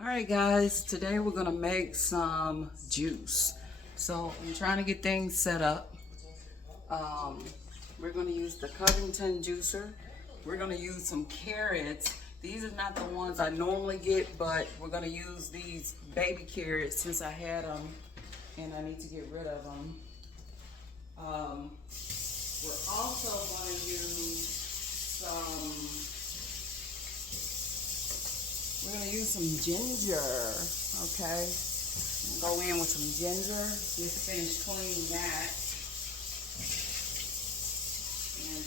All right, guys, today we're gonna make some juice. So I'm trying to get things set up. Um, we're gonna use the Covington juicer. We're gonna use some carrots. These are not the ones I normally get, but we're gonna use these baby carrots since I had them and I need to get rid of them. We're also gonna use some We're gonna use some ginger, okay? Go in with some ginger. Just finish cleaning that. And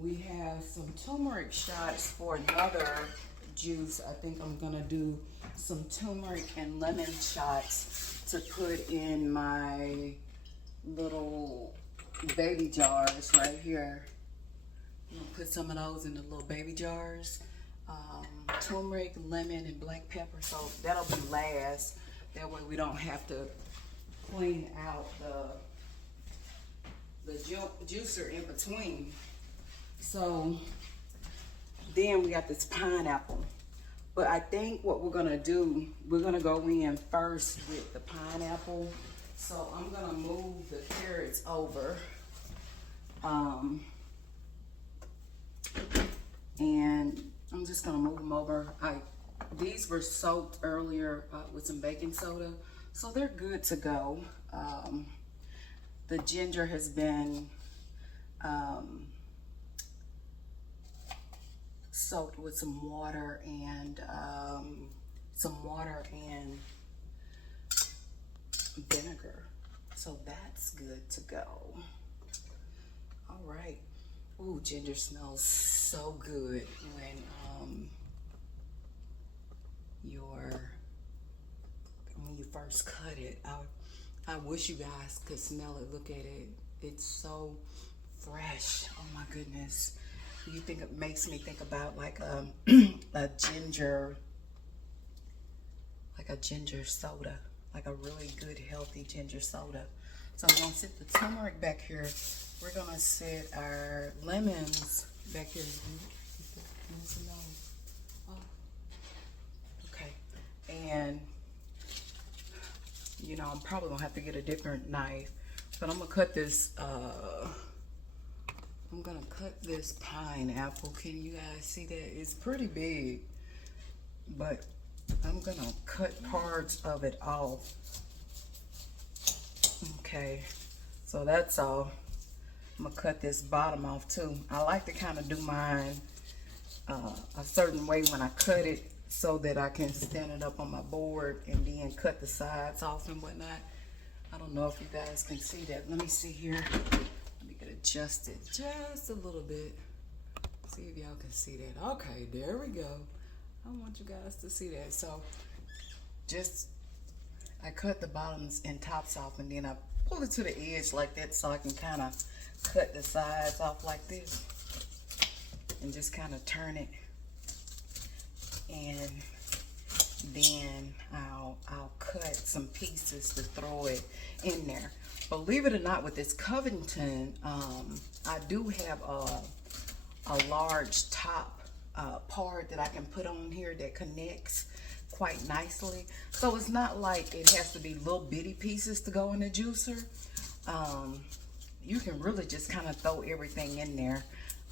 we have some turmeric shots for another juice. I think I'm gonna do some turmeric and lemon shots to put in my little baby jars right here. I'm gonna put some of those in the little baby jars. Turmeric, lemon, and black pepper. So that'll be last. That way we don't have to clean out the juicer in between. So then we got this pineapple. But I think what we're gonna do, we're gonna go in first with the pineapple. So I'm gonna move the carrots over. And I'm just gonna move them over. These were soaked earlier with some baking soda, so they're good to go. The ginger has been soaked with some water and vinegar, so that's good to go. All right. Ooh, ginger smells so good when you first cut it. I wish you guys could smell it. Look at it. It's so fresh. Oh my goodness. You think it makes me think about like a ginger soda, like a really good healthy ginger soda. So I'm gonna sit the turmeric back here. We're gonna set our lemons back here. Okay, and you know, I'm probably gonna have to get a different knife, but I'm gonna cut this. I'm gonna cut this pineapple. Can you guys see that? It's pretty big, but I'm gonna cut parts of it off. Okay, so that's all. I'm gonna cut this bottom off too. I like to kind of do mine a certain way when I cut it so that I can stand it up on my board and then cut the sides off and whatnot. I don't know if you guys can see that. Let me see here. Let me get adjusted just a little bit. See if y'all can see that. Okay, there we go. I want you guys to see that. So I cut the bottoms and tops off, and then I pull it to the edge like that so I can kind of cut the sides off like this and just kind of turn it, and then I'll cut some pieces to throw it in there. Believe it or not, with this Covington, I do have a large top part that I can put on here that connects quite nicely. So it's not like it has to be little bitty pieces to go in the juicer. You can really just kind of throw everything in there.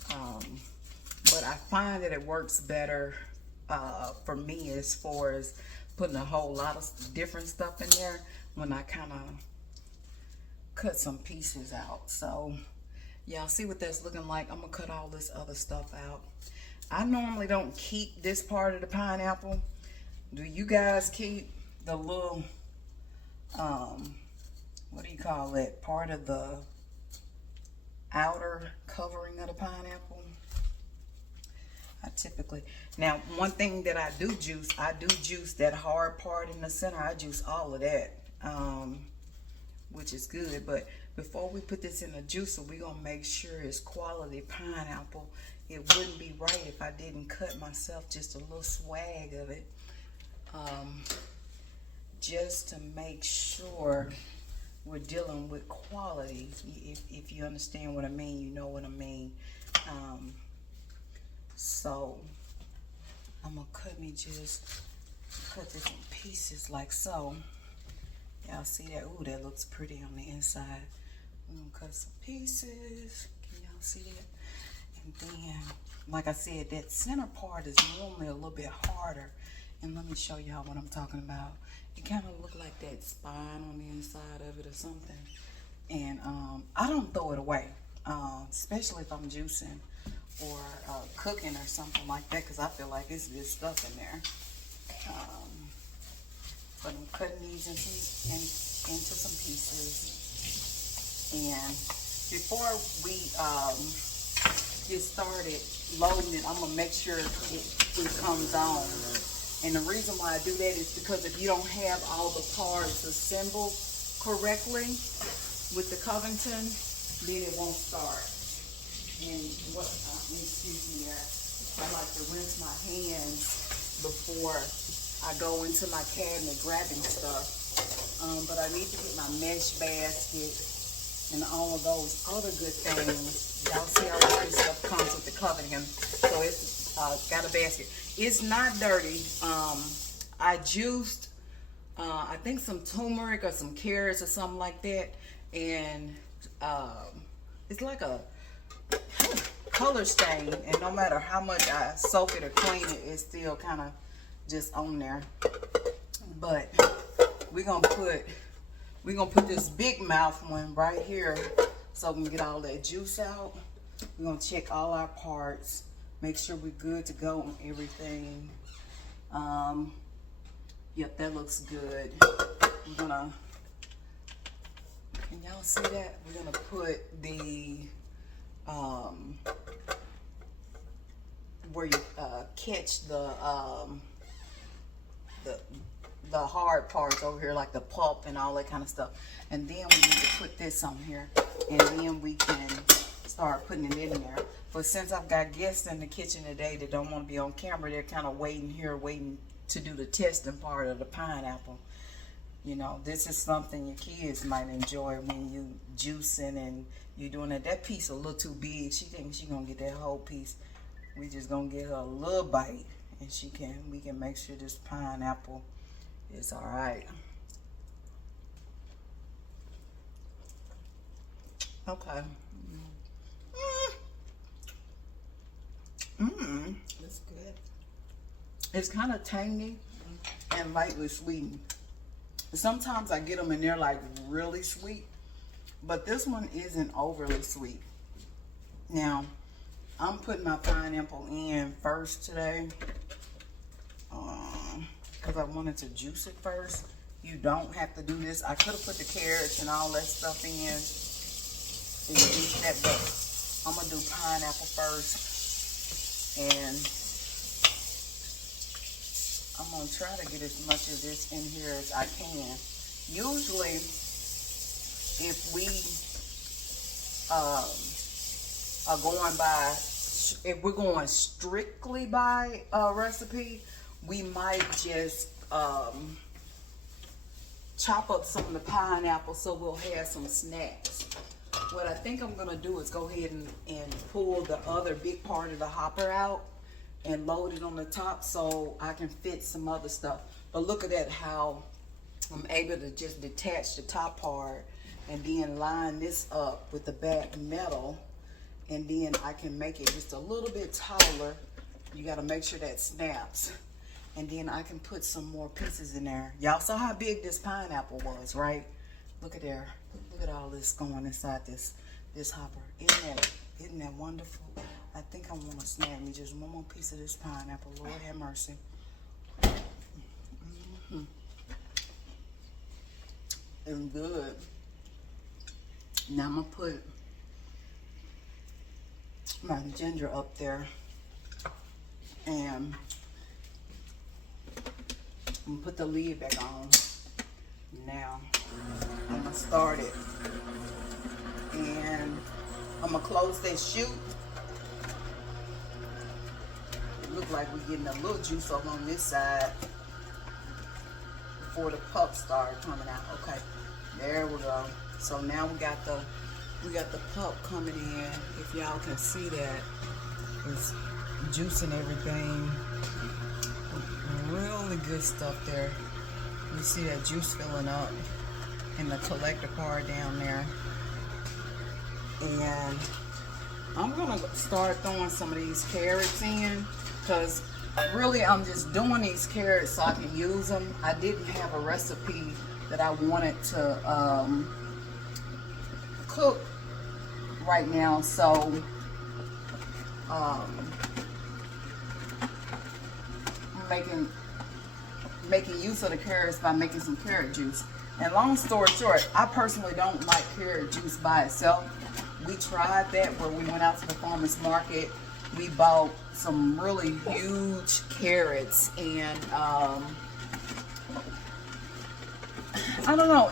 But I find that it works better for me as far as putting a whole lot of different stuff in there when I kind of cut some pieces out. So y'all see what that's looking like. I'm gonna cut all this other stuff out. I normally don't keep this part of the pineapple. Do you guys keep the little what do you call it, part of the outer covering of the pineapple? I typically, now one thing that I do juice that hard part in the center. I juice all of that, which is good. But before we put this in the juicer, we're gonna make sure it's quality pineapple. It wouldn't be right if I didn't cut myself just a little swag of it, just to make sure we're dealing with quality. If you understand what I mean, you know what I mean. So I'm gonna just cut this in pieces like so. Y'all see that? Ooh, that looks pretty on the inside. I'm gonna cut some pieces. Can y'all see that? And then, like I said, that center part is normally a little bit harder. And let me show y'all what I'm talking about. It kind of look like that spine on the inside of it or something. And I don't throw it away, especially if I'm juicing or cooking or something like that, because I feel like it's good stuff in there. But I'm cutting these into some pieces. And before we get started loading it, I'm gonna make sure it comes on. And the reason why I do that is because if you don't have all the parts assembled correctly with the Covington, then it won't start. And what, excuse me there, I like to rinse my hands before I go into my cabinet grabbing stuff. But I need to get my mesh basket and all of those other good things. Y'all see how all this stuff comes with the Covington. So it's got a basket. It's not dirty. I juiced, I think some turmeric or some carrots or something like that. And it's like a color stain. And no matter how much I soak it or clean it, it's still kind of just on there. But we're gonna put this big mouth one right here so we can get all that juice out. We're gonna check all our parts, make sure we're good to go on everything. Yep, that looks good. We're gonna, can y'all see that? We're gonna put the where you catch the hard parts over here, like the pulp and all that kind of stuff. And then we need to put this on here, and then we can start putting it in there. But since I've got guests in the kitchen today that don't want to be on camera, they're kind of waiting to do the testing part of the pineapple. You know, this is something your kids might enjoy when you juicing and you doing that. That piece a little too big. She thinks she's gonna get that whole piece. We just gonna get her a little bite, and we can make sure this pineapple is all right. Okay. That's good. It's kind of tangy and lightly sweetened. Sometimes I get them and they're like really sweet, but this one isn't overly sweet. Now, I'm putting my pineapple in first today because I wanted to juice it first. You don't have to do this. I could have put the carrots and all that stuff in and juice that, but I'm going to do pineapple first. And I'm going to try to get as much of this in here as I can. Usually, if we are going by, if we're going strictly by a recipe, we might just chop up some of the pineapple so we'll have some snacks. What I think I'm going to do is go ahead and pull the other big part of the hopper out and load it on the top so I can fit some other stuff. But look at that, how I'm able to just detach the top part and then line this up with the back metal, and then I can make it just a little bit taller. You got to make sure that snaps, and then I can put some more pieces in there. Y'all saw how big this pineapple was, right? Look at there. Look at all this going inside this hopper. Isn't that wonderful? I think I want to snap me just one more piece of this pineapple. Lord have mercy. It's good. Now I'm going to put my ginger up there. And I'm going to put the lid back on. Now I'm going to start it. And I'm going to close that chute. Look like we're getting a little juice over on this side before the pup started coming out. Okay, there we go. So now we got the pup coming in. If y'all can see that, it's juicing everything. Really good stuff there. You see that juice filling up in the collector part down there. And I'm gonna start throwing some of these carrots in, because really I'm just doing these carrots so I can use them. I didn't have a recipe that I wanted to cook right now, so I'm making use of the carrots by making some carrot juice. And long story short, I personally don't like carrot juice by itself. We tried that where we went out to the farmer's market. We bought some really huge carrots, and I don't know,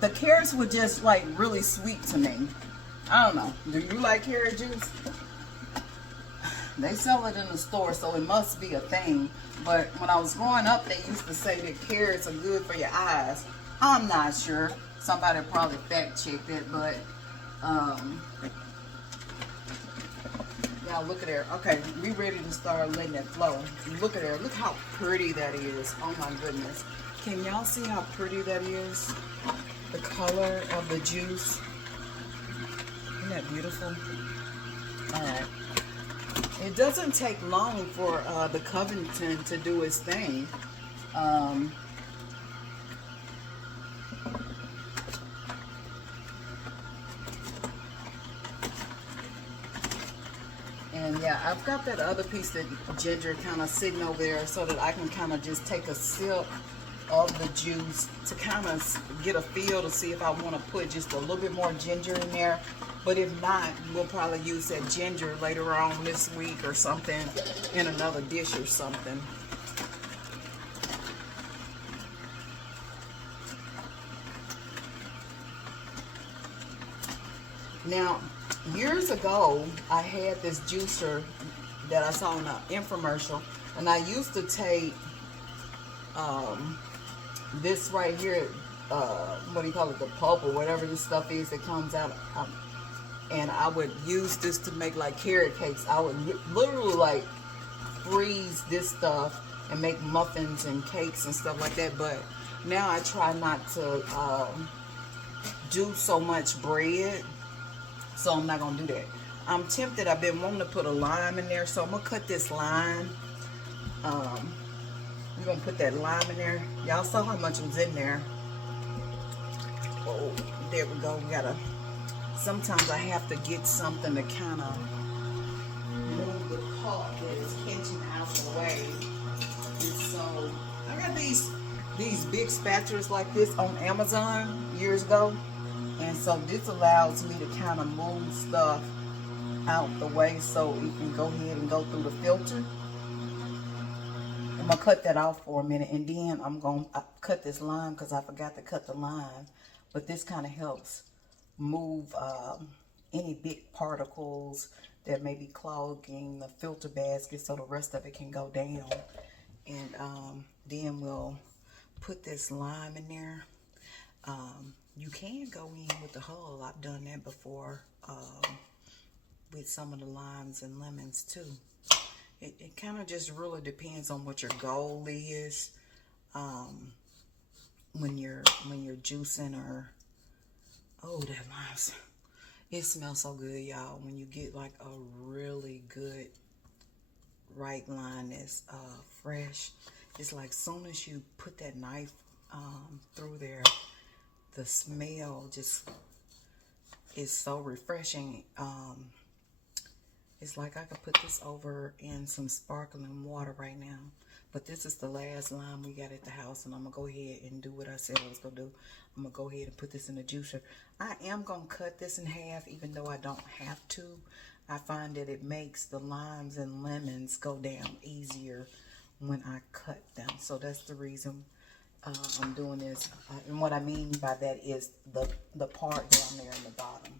the carrots were just like really sweet to me. I don't know. Do you like carrot juice? They sell it in the store, so it must be a thing. But when I was growing up, they used to say that carrots are good for your eyes. I'm not sure. Somebody probably fact checked it, but y'all look at there. Okay, we ready to start letting it flow. Look at there. Look how pretty that is. Oh my goodness. Can y'all see how pretty that is? The color of the juice. Isn't that beautiful? All right. It doesn't take long for the Covington to do its thing. And yeah, I've got that other piece of ginger kind of sitting over there so that I can kind of just take a sip of the juice to kind of get a feel to see if I want to put just a little bit more ginger in there. But if not, we'll probably use that ginger later on this week or something in another dish or something. Now, years ago, I had this juicer that I saw in an infomercial, and I used to take this right here, what do you call it, the pulp or whatever this stuff is that comes out, and I would use this to make like carrot cakes. I would literally like freeze this stuff and make muffins and cakes and stuff like that. But now I try not to do so much bread, so I'm not gonna do that. I'm tempted. I've been wanting to put a lime in there, so I'm gonna cut this lime. We're gonna put that lime in there. Y'all saw how much was in there. Oh, there we go. We gotta, sometimes I have to get something to kind of move the pulp that is catching out the way. And so I got these big spatulas like this on Amazon years ago, and so this allows me to kind of move stuff out the way so it can go ahead and go through the filter. I'm gonna cut that off for a minute, and then I'm gonna cut this lime because I forgot to cut the lime. But this kind of helps move any big particles that may be clogging the filter basket, so the rest of it can go down. And then we'll put this lime in there. You can go in with the hull. I've done that before with some of the limes and lemons too. It kind of just really depends on what your goal is when you're juicing. Or oh, that lime's, it smells so good, y'all, when you get like a really good ripe lime that's fresh. It's like soon as you put that knife through there, the smell just is so refreshing. It's like I could put this over in some sparkling water right now. But this is the last lime we got at the house, and I'm going to go ahead and do what I said I was going to do. I'm going to go ahead and put this in the juicer. I am going to cut this in half, even though I don't have to. I find that it makes the limes and lemons go down easier when I cut them. So that's the reason I'm doing this. And what I mean by that is the part down there in the bottom.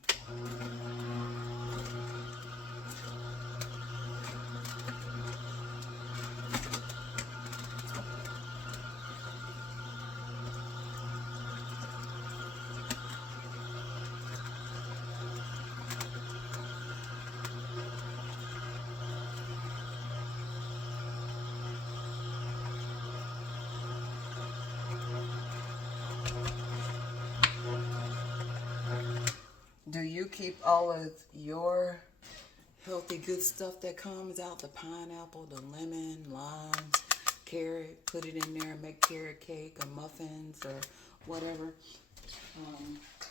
keep all of your healthy good stuff that comes out, the pineapple, the lemon, limes, carrot, put it in there and make carrot cake or muffins or whatever.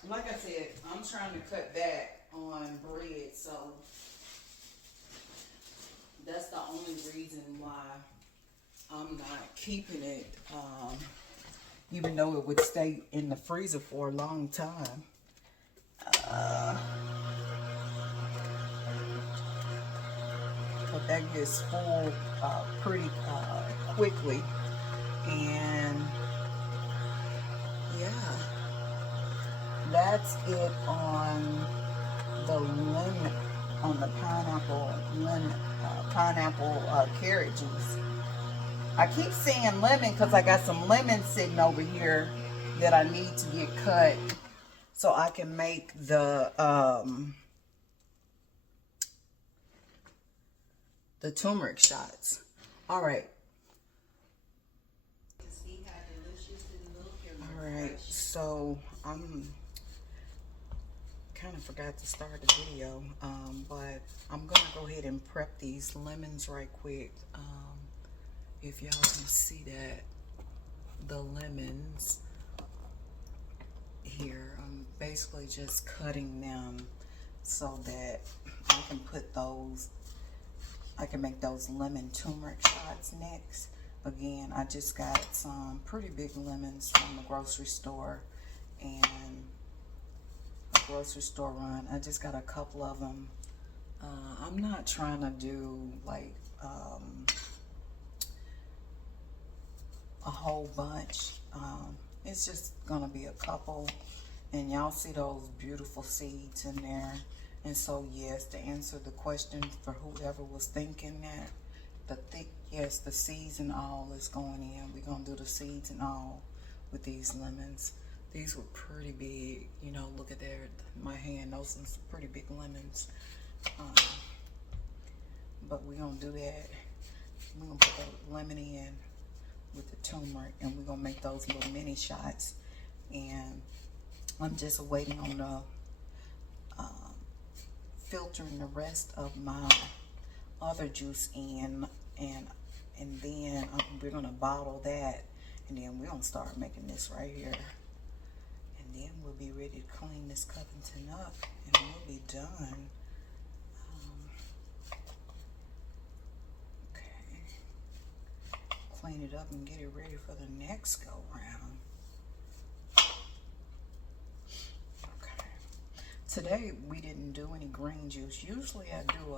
Like I said, I'm trying to cut back on bread, so that's the only reason why I'm not keeping it, even though it would stay in the freezer for a long time. But that gets full pretty quickly, and yeah, that's it on the lemon, on the pineapple lemon, carrot juice. I keep saying lemon because I got some lemon sitting over here that I need to get cut so I can make the turmeric shots. All right. All right, so I'm kind of forgot to start the video, but I'm gonna go ahead and prep these lemons right quick. If y'all can see that, the lemons here, I'm basically just cutting them so that I can put those, I can make those lemon turmeric shots next. Again, I just got some pretty big lemons from the grocery store and a grocery store run. I just got a couple of them. I'm not trying to do like a whole bunch. It's just gonna be a couple, and y'all see those beautiful seeds in there. And so yes, to answer the question for whoever was thinking that, yes, the seeds and all is going in. We're gonna do the seeds and all with these lemons. These were pretty big, you know, look at there, my hand, those are some pretty big lemons. But we're gonna do that. We're gonna put the lemon in with the turmeric, and we're gonna make those little mini shots. And I'm just waiting on the filtering the rest of my other juice in, and then we're gonna bottle that, and then we're gonna start making this right here, and then we'll be ready to clean this Covington up, and we'll be done. Clean it up and get it ready for the next go round. Okay. Today we didn't do any green juice. Usually I do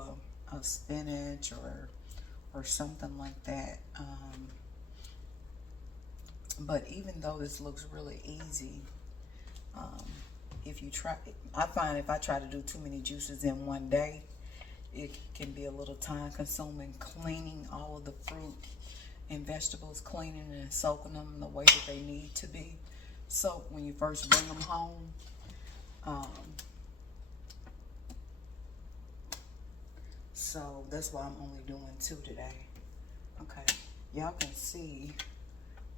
a spinach or something like that. But even though this looks really easy, if you try, I find if I try to do too many juices in one day, it can be a little time consuming cleaning all of the fruit and vegetables, cleaning and soaking them the way that they need to be soaked when you first bring them home. So that's why I'm only doing 2 today. Okay, y'all can see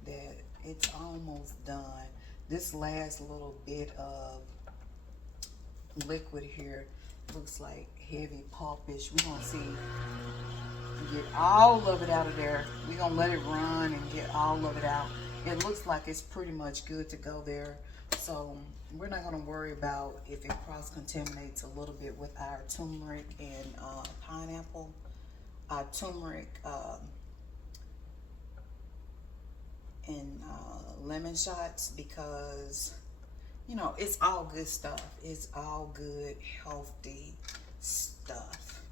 that it's almost done. This last little bit of liquid here looks like heavy pulpish. We're gonna see, get all of it out of there. We're gonna let it run and get all of it out. It looks like it's pretty much good to go there. So we're not gonna worry about if it cross-contaminates a little bit with our turmeric and pineapple. Our turmeric and lemon shots, because you know it's all good stuff. It's all good, healthy stuff.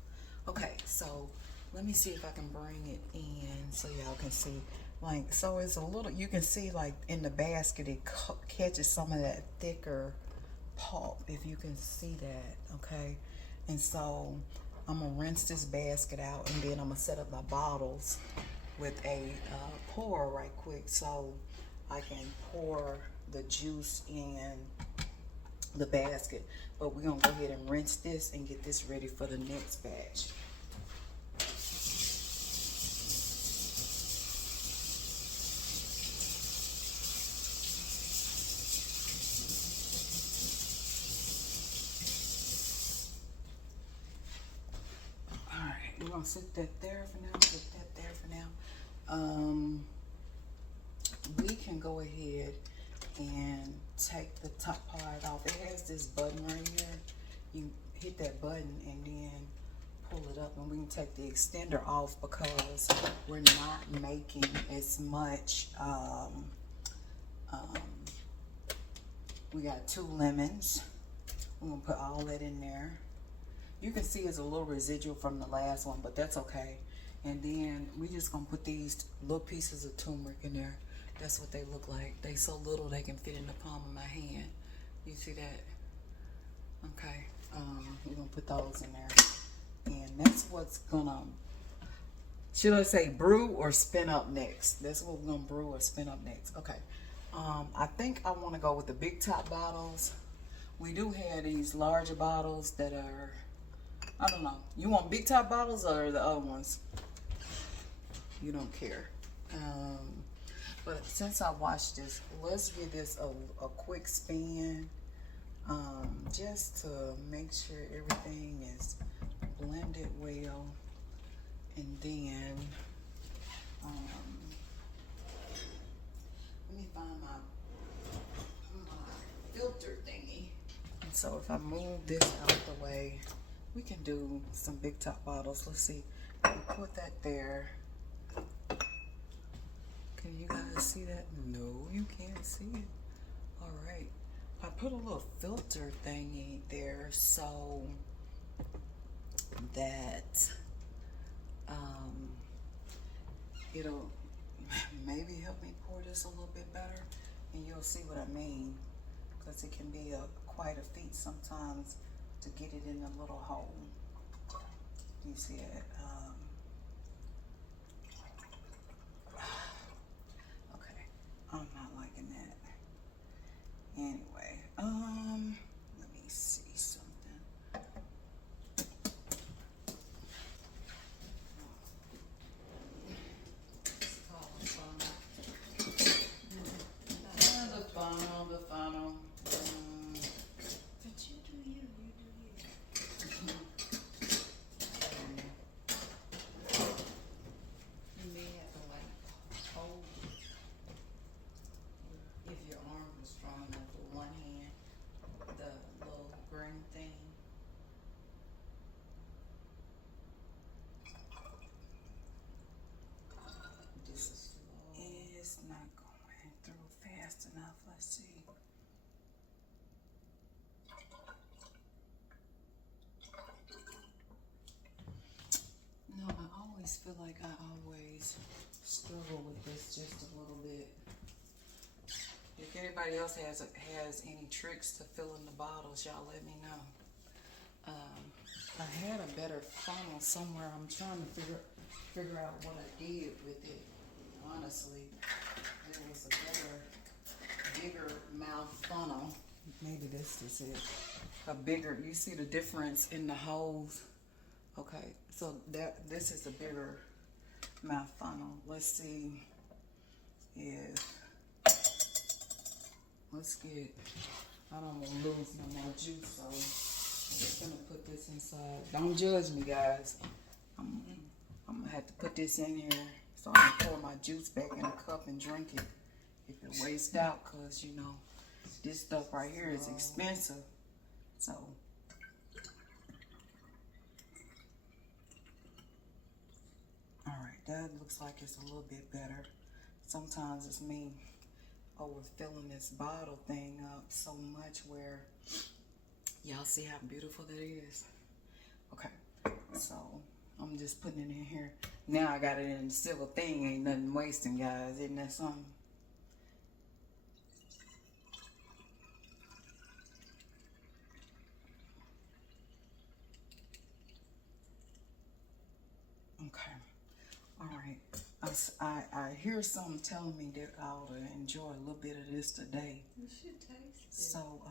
Okay, so let me see if I can bring it in so y'all can see. Like, so it's a little, you can see like in the basket it catches some of that thicker pulp, if you can see that. Okay, and so I'm gonna rinse this basket out, and then I'm gonna set up my bottles with a pour right quick so I can pour the juice in the basket. But we're gonna go ahead and rinse this and get this ready for the next batch. gonna sit that there for now. Put that there for now. We can go ahead and take the top part off. It has this button right here. You hit that button and then pull it up, and we can take the extender off because we're not making as much. We got 2 lemons. We're gonna put all that in there. You can see it's a little residual from the last one, but that's okay. And then we just gonna put these little pieces of turmeric in there. That's what they look like. They so little they can fit in the palm of my hand. You see that? Okay. We're gonna put those in there. And that's what's gonna, should I say brew or spin up next? That's what we're gonna brew or spin up next. Okay. I think I wanna go with the big top bottles. We do have these larger bottles that are, I don't know. You want big top bottles or the other ones? You don't care. But since I watched this, let's give this a quick spin, just to make sure everything is blended well. And then, let me find my filter thingy. And so if I move this out the way, we can do some big top bottles. Let's see. Put that there. Can you guys see that? No, you can't see it. All right. I put a little filter thingy there so that it'll maybe help me pour this a little bit better, and you'll see what I mean, because it can be quite a feat sometimes to get it in a little hole. You see it? Okay, I'm not liking that. Anyway, let me see something. The funnel. But you do you do you. You may have to like hold if your arm was strong enough with one hand, the little green thing. This is slow. It's not going through fast enough. Let's see. No, I always feel like I always struggle with this just a little bit. If anybody else has any tricks to fill in the bottles, y'all let me know. I had a better funnel somewhere. I'm trying to figure out what I did with it. Honestly, there was a bigger mouth funnel. Maybe this is it. A bigger. You see the difference in the holes? Okay, so this is a bigger mouth funnel. Let's see if, let's get, I don't want to lose no more juice, so I'm just gonna put this inside. Don't judge me, guys. I'm gonna have to put this in here so I can pour my juice back in a cup and drink it if it wastes out, because you know this stuff right here is expensive. So alright, that looks like it's a little bit better. Sometimes it's me overfilling this bottle thing up so much where y'all see how beautiful that is. Okay, so I'm just putting it in here. Now I got it in the silver thing. Ain't nothing wasting, guys. Isn't that something? Okay. All right. I hear something telling me that I ought to enjoy a little bit of this today. You should taste it. So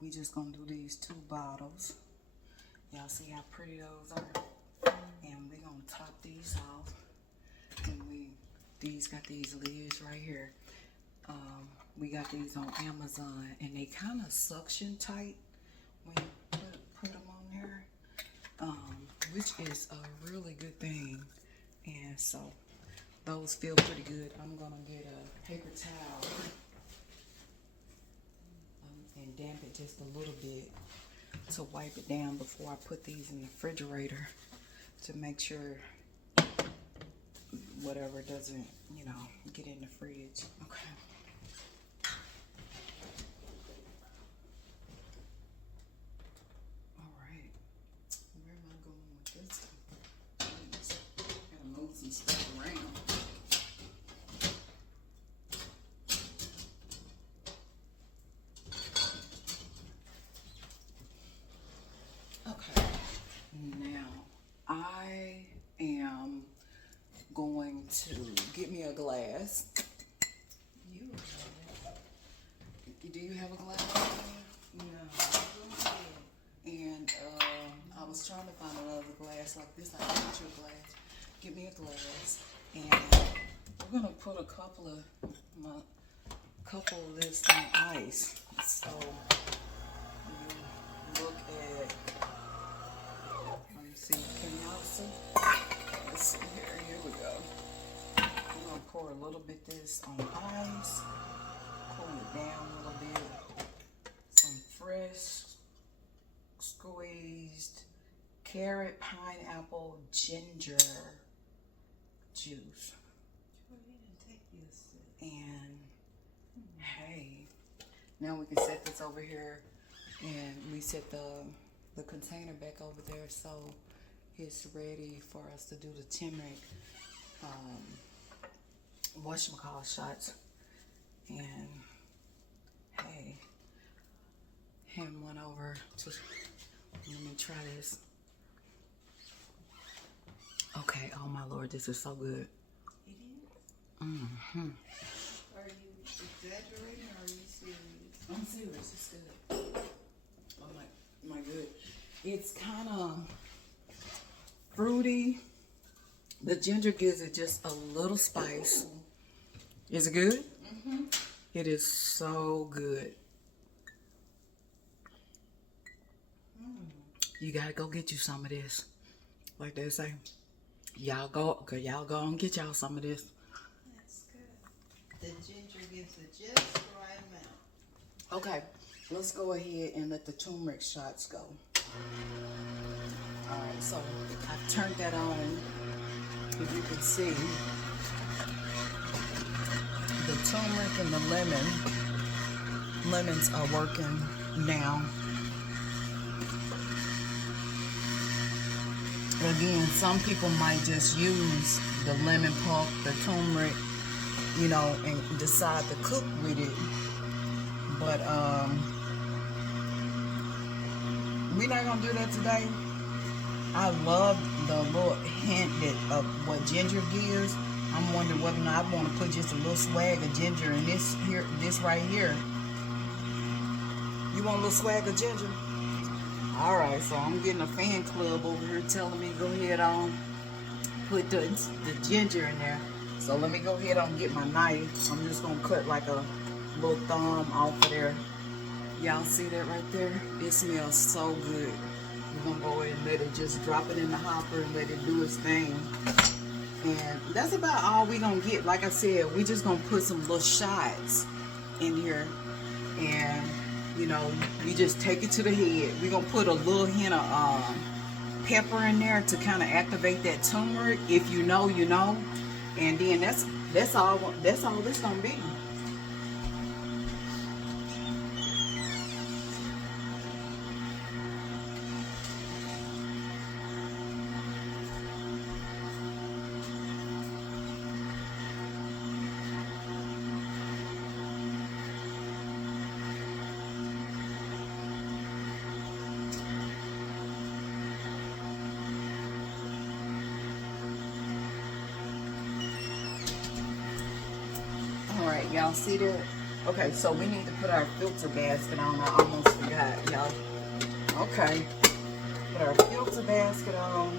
we just gonna do these 2 bottles. Y'all see how pretty those are? And we gonna top these off. And these got these lids right here. We got these on Amazon, and they kind of suction tight when you put them on there. which is a really good thing. And so those feel pretty good. I'm gonna get a paper towel and damp it just a little bit to wipe it down before I put these in the refrigerator to make sure whatever doesn't, you know, get in the fridge. Okay. All right. Where am I going with this? Gotta move some stuff around. Okay. Now I am going to get me a glass. Do you have a glass? No. And I was trying to find another glass like this. I can get you a glass. Get me a glass, and we're gonna put a couple of this on ice. So you look at. Let me see. Can y'all see? Let's see here. Here we go. I'm gonna pour a little bit this on ice. Cool it down a little bit. Some fresh squeezed carrot, pineapple, ginger juice. And hey, now we can set this over here, and we set the container back over there so it's ready for us to do the turmeric whatchamacallit shots. And hey, hand one over to, let me try this. Okay, oh my Lord, this is so good. It is? Mm-hmm. Are you exaggerating or are you serious? I'm serious, it's good. Oh my good. It's kind of fruity. The ginger gives it just a little spice. Is it good? Mm-hmm. It is so good. You gotta go get you some of this. Like they say. Y'all go and get y'all some of this. That's good. The ginger gives it just the right amount. Okay, let's go ahead and let the turmeric shots go. Alright, so I've turned that on. If you can see, the turmeric and the lemons are working now. Again, some people might just use the lemon pulp, the turmeric, you know, and decide to cook with it. But we're not gonna do that today. I love the little hint of what ginger gives. I'm wondering whether or not I want to put just a little swag of ginger in this right here. You want a little swag of ginger? Alright, so I'm getting a fan club over here telling me go ahead on put the ginger in there. So let me go ahead and get my knife. I'm just gonna cut like a little thumb off of there. Y'all see that right there? It smells so good. We're gonna go ahead and let it just drop it in the hopper and let it do its thing. And that's about all we gonna get. Like I said, we just gonna put some little shots in here, and you know, you just take it to the head. We're gonna put a little hint of pepper in there to kind of activate that turmeric. If you know, you know. And then that's all this gonna be. Alright, y'all see that? Okay, so we need to put our filter basket on. I almost forgot, y'all. Okay. Put our filter basket on.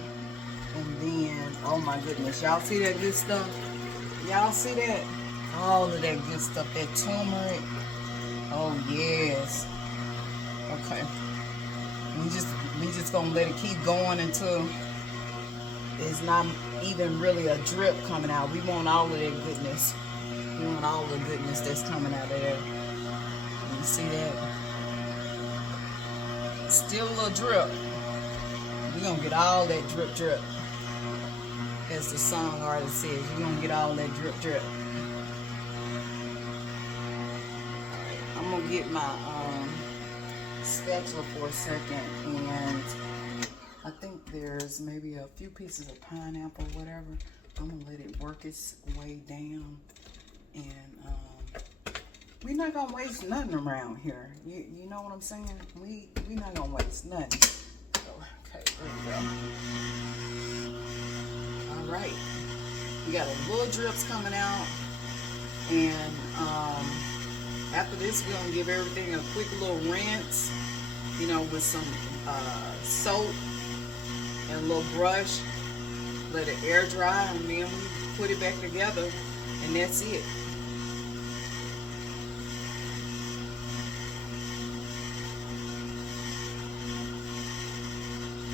And then, oh my goodness, y'all see that good stuff? Y'all see that? All of that good stuff, that turmeric. Oh yes. Okay. We just gonna let it keep going until it's not even really a drip coming out. We want all of that goodness. We want all the goodness that's coming out of there. You see that? Still a little drip. We're gonna get all that drip drip. As the song artist says, you're gonna get all that drip drip. I'm gonna get my spatula for a second, and I think there's maybe a few pieces of pineapple, whatever. I'm gonna let it work its way down, and we're not gonna waste nothing around here. You know what I'm saying? We not gonna waste nothing. So, okay, there we go. All right, we got a little drips coming out, and after this, we're gonna give everything a quick little rinse, you know, with some soap and a little brush. Let it air dry, and then we put it back together, and that's it.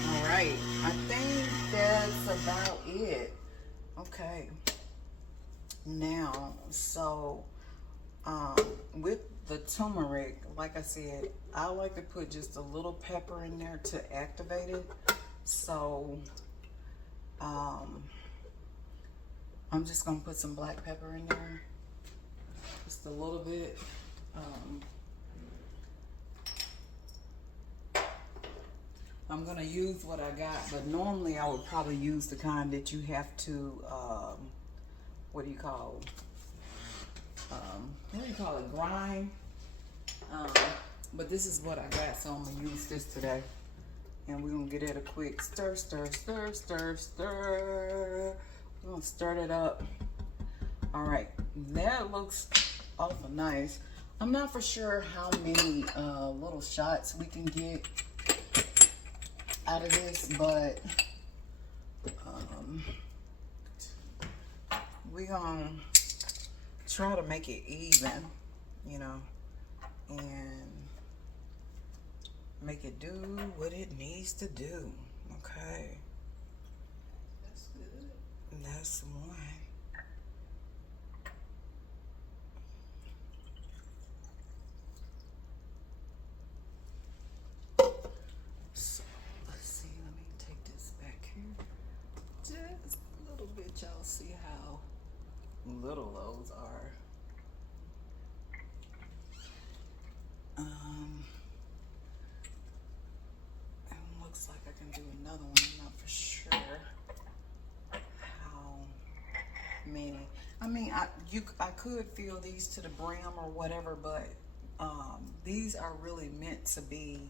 All right, I think that's about it. Okay. Now, so with the turmeric, like I said, I like to put just a little pepper in there to activate it. So I'm just gonna put some black pepper in there, just a little bit. I'm gonna use what I got, but normally I would probably use the kind that you have to what do you call it, grind. But this is what I got, so I'm gonna use this today. And we're gonna get it a quick stir, stir, stir, stir, stir. We're gonna stir it up. All right, that looks awful nice. I'm not for sure how many little shots we can get out of this, but we're gonna try to make it even, you know, and make it do what it needs to do. Okay, That's good. that's one. So let's see, let me take this back here just a little bit. Y'all see how little those are. It looks like I can do another one. I'm not for sure how many. I mean, I could fill these to the brim or whatever, but these are really meant to be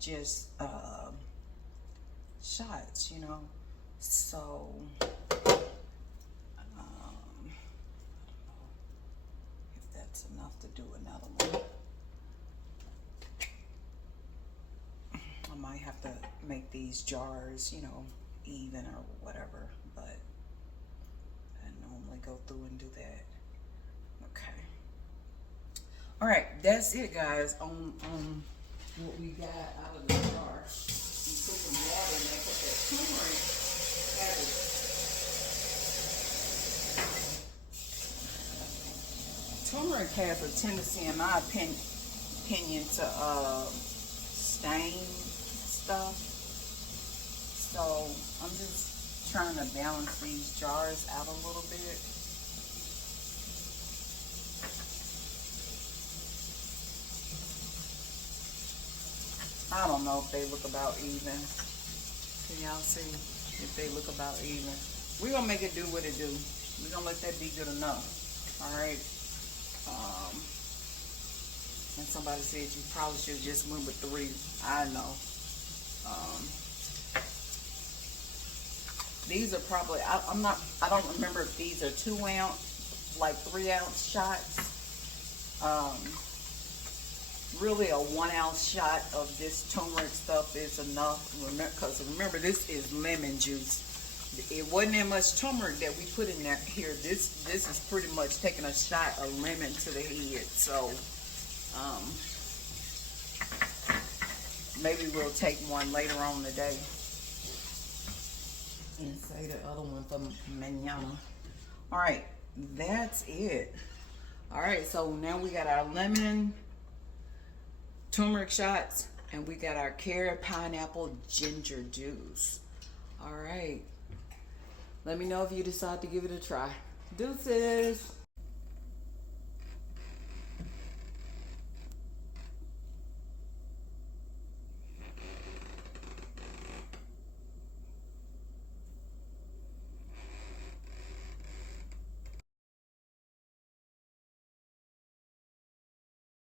just shots, you know. So I don't know if that's enough to do another one. I might have to make these jars, you know, even or whatever, but I normally go through and do that. Okay. All right, that's it, guys, on what we got out of the jar. We put some water in there, put that turmeric Turmeric has a tendency, in my opinion, to stain stuff. So I'm just trying to balance these jars out a little bit. I don't know if they look about even. Can y'all see if they look about even? We're gonna make it do what it do. We're gonna let that be good enough. All right. And somebody said you probably should have just went with 3. I know. These are probably, I don't remember if these are 2 ounce, like 3 ounce shots. Really a 1 ounce shot of this turmeric stuff is enough. Because remember, this is lemon juice. It wasn't that much turmeric that we put in there here. This is pretty much taking a shot of lemon to the head. So maybe we'll take one later on today. And say the other one for manana. All right, that's it. All right, so now we got our lemon turmeric shots, and we got our carrot pineapple ginger juice. All right, let me know if you decide to give it a try. Deuces.